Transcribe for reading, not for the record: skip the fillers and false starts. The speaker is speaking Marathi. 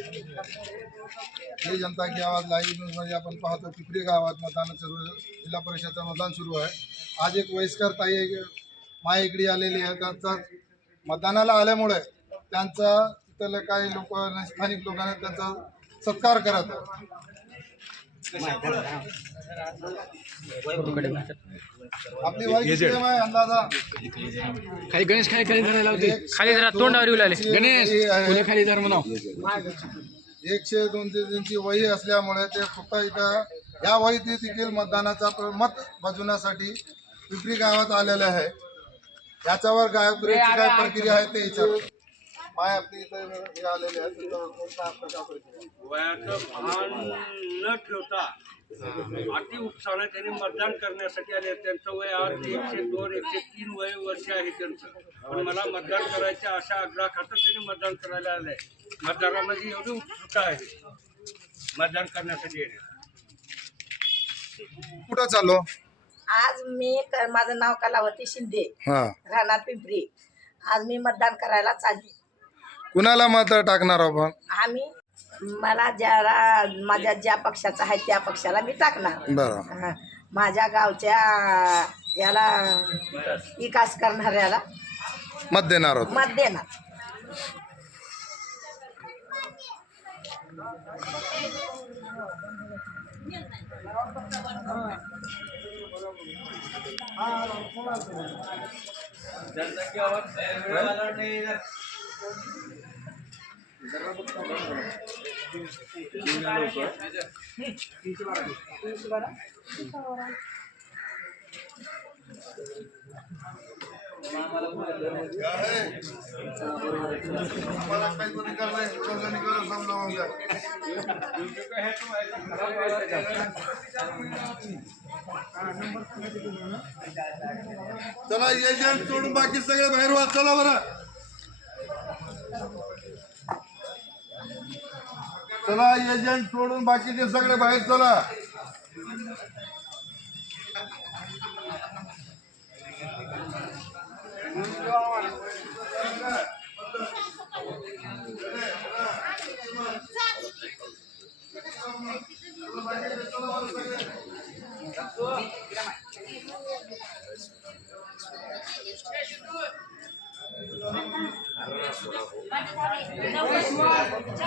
हे जनता की आवाज लाईव्ह न्यूज मध्ये आपण पाहतो पिंपरी गावात मतदानाचं जिल्हा परिषदचं मतदान सुरू आहे। आज एक वयस्कर ताई माय इकडे आलेली आहे। त्यांचा मतदानाला आल्यामुळे त्यांचा तिथले काही लोक स्थानिक लोकांना त्यांचा सत्कार करत आहे। आपली वय अंदाजा खाली गणेश खाली धरायला होते खाली जरा तोंडावर येऊ लागले गणेश फुले खाली धर म्हणाव 102 वही असल्यामुळे ते फक्त इथं या वहीत देखील मतदानाचा मत बजवण्यासाठी पिंपरी गावात आलेले आहे। याच्यावर गायकरीची काय प्रक्रिया आहे ते विचार माय आपली इथे आलेले आहेत। वयाचं भान न ठेवता अति उत्साहाने त्यांनी मतदान करण्यासाठी आले। त्यांचं वय आज 102 103 वर्ष आहे त्यांचं, पण मला मतदान करायच्या अशा आग्रहाखातर त्यांनी मतदान करायला आलंय। मतदारामध्ये एवढी उत्सुकता आहे मतदान करण्यासाठी येणे। कुठं चाललो? आज मी माझं नाव कलावती शिंदे, राहणार पिंपरी। आज मी मतदान करायला चालले। कुणाला मत टाकणार आपण? आम्ही मला माझ्या ज्या पक्षाचा आहे त्या पक्षाला मी टाकणार। बरं, माझ्या गावच्या याला विकास करणाऱ्याला मत देणार आहोत। मत देणार। चला एजंट सोडून बाकी सगळे बाहेर व्हा। चला बरं, चला एजंट सोडून बाकीचे सगळे बाहेर चला।